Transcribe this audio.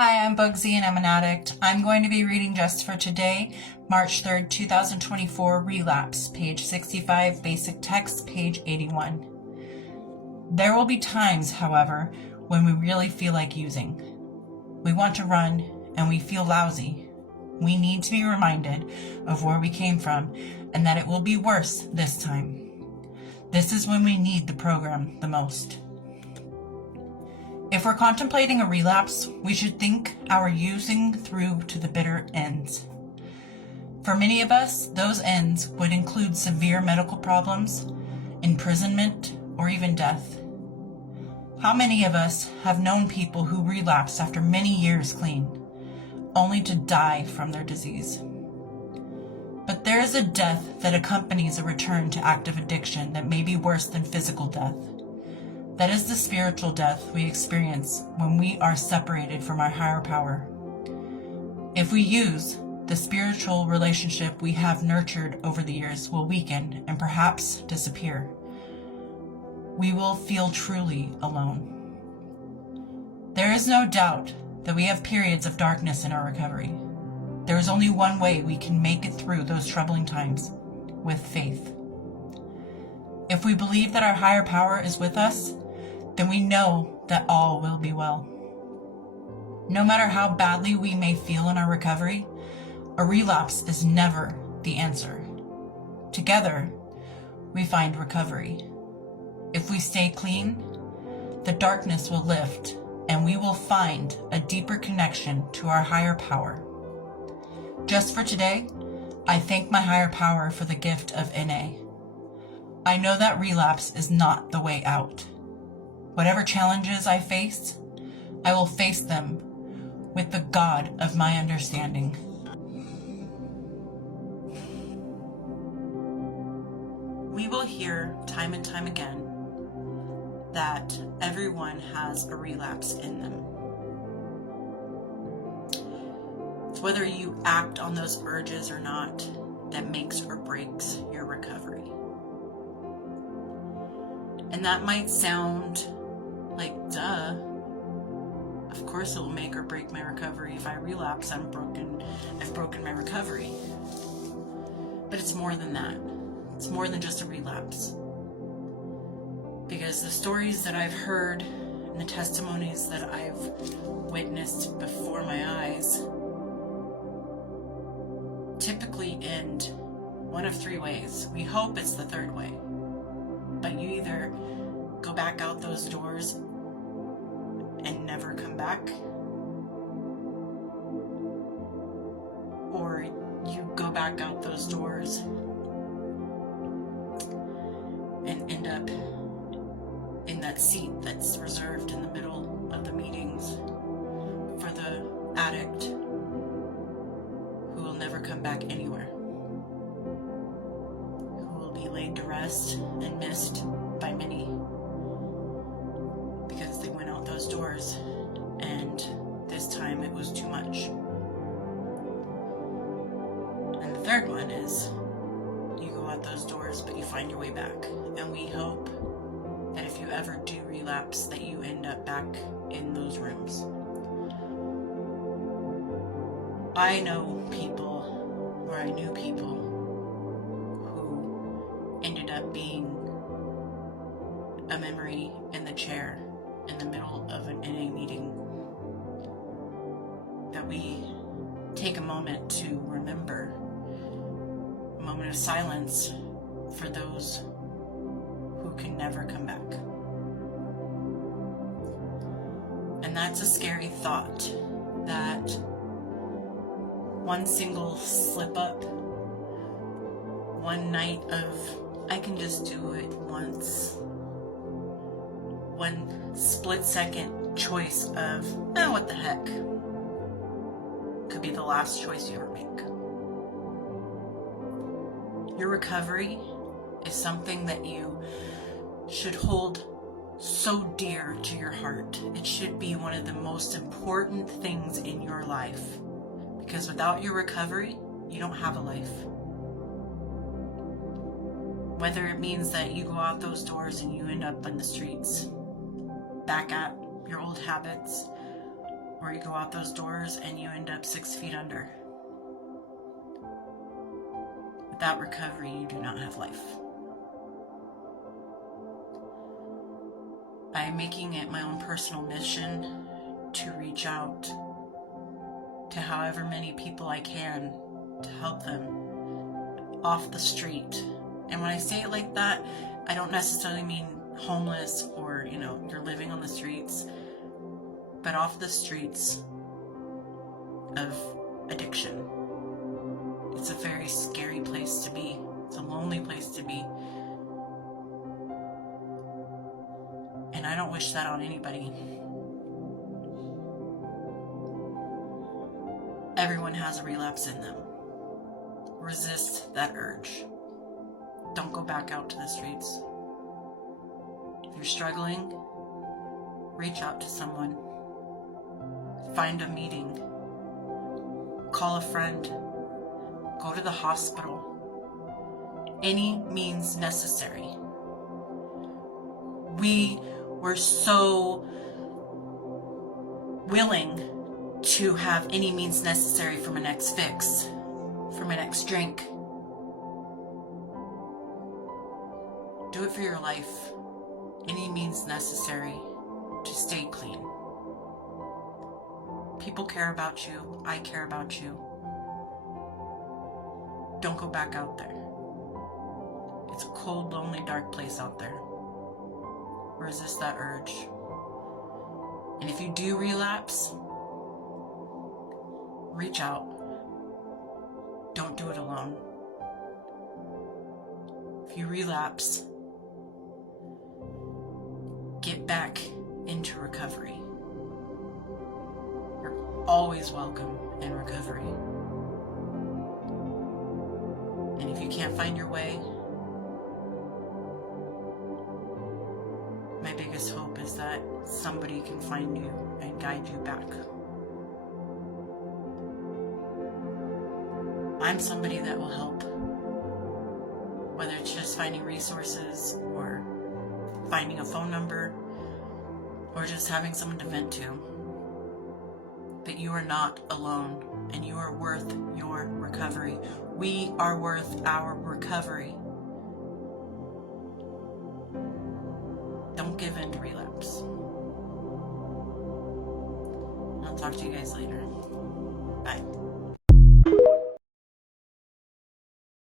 Hi, I'm Bugsy and I'm an addict. I'm going to be reading just for today, March 3rd, 2024, Relapse, page 65, basic text, page 81. There will be times, however, when we really feel like using. We want to run and we feel lousy. We need to be reminded of where we came from and that it will be worse this time. This is when we need the program the most. If we're contemplating a relapse, we should think our using through to the bitter ends. For many of us, those ends would include severe medical problems, imprisonment, or even death. How many of us have known people who relapsed after many years clean, only to die from their disease? But there is a death that accompanies a return to active addiction that may be worse than physical death. That is the spiritual death we experience when we are separated from our higher power. If we use, the spiritual relationship we have nurtured over the years will weaken and perhaps disappear. We will feel truly alone. There is no doubt that we have periods of darkness in our recovery. There is only one way we can make it through those troubling times: with faith. If we believe that our higher power is with us, then we know that all will be well. No matter how badly we may feel in our recovery, a relapse is never the answer. Together, we find recovery. If we stay clean, the darkness will lift and we will find a deeper connection to our higher power. Just for today, I thank my higher power for the gift of NA. I know that relapse is not the way out. Whatever challenges I face, I will face them with the God of my understanding. We will hear time and time again that everyone has a relapse in them. It's whether you act on those urges or not that makes or breaks your recovery. And that might sound like, duh, of course it will make or break my recovery. If I relapse, I've broken my recovery. But it's more than that. It's more than just a relapse. Because the stories that I've heard and the testimonies that I've witnessed before my eyes typically end one of three ways. We hope it's the third way. But you either go back out those doors and never come back, or you go back out those doors and end up in that seat that's reserved in the middle of the meetings for the addict who will never come back anywhere, who will be laid to rest and missed by many because they went out those doors and this time it was too much. And the third one is you go out those doors but you find your way back, and we hope that if you ever do relapse that you end up back in those rooms. I know people, or I knew people, who ended up being a memory in the chair in the middle of an NA meeting, that we take a moment to remember, a moment of silence for those who can never come back. And that's a scary thought, that one single slip up, one night of I can just do it once, one split second choice of what the heck, could be the last choice you ever make. Your recovery is something that you should hold so dear to your heart. It should be one of the most important things in your life, because without your recovery, you don't have a life. Whether it means that you go out those doors and you end up in the streets, back at your old habits, or or you go out those doors and you end up 6 feet under. Without recovery, you do not have life. I am making it my own personal mission to reach out to however many people I can to help them off the street. And when I say it like that, I don't necessarily mean homeless or, you're living on the streets, but off the streets of addiction. It's a very scary place to be. It's a lonely place to be. And I don't wish that on anybody. Everyone has a relapse in them. Resist that urge. Don't go back out to the streets. If you're struggling, reach out to someone. Find a meeting. Call a friend. Go to the hospital. Any means necessary. We were so willing to have any means necessary for my next fix, for my next drink. Do it for your life. Any means necessary to stay clean. People care about you. I care about you. Don't go back out there. It's a cold, lonely, dark place out there. Resist that urge. And if you do relapse, reach out. Don't do it alone. If you relapse, get back into recovery. You're always welcome in recovery. And if you can't find your way, my biggest hope is that somebody can find you and guide you back. I'm somebody that will help, whether it's just finding resources or finding a phone number or just having someone to vent to. But you are not alone, and you are worth your recovery. We are worth our recovery. Don't give in to relapse. I'll talk to you guys later. Bye.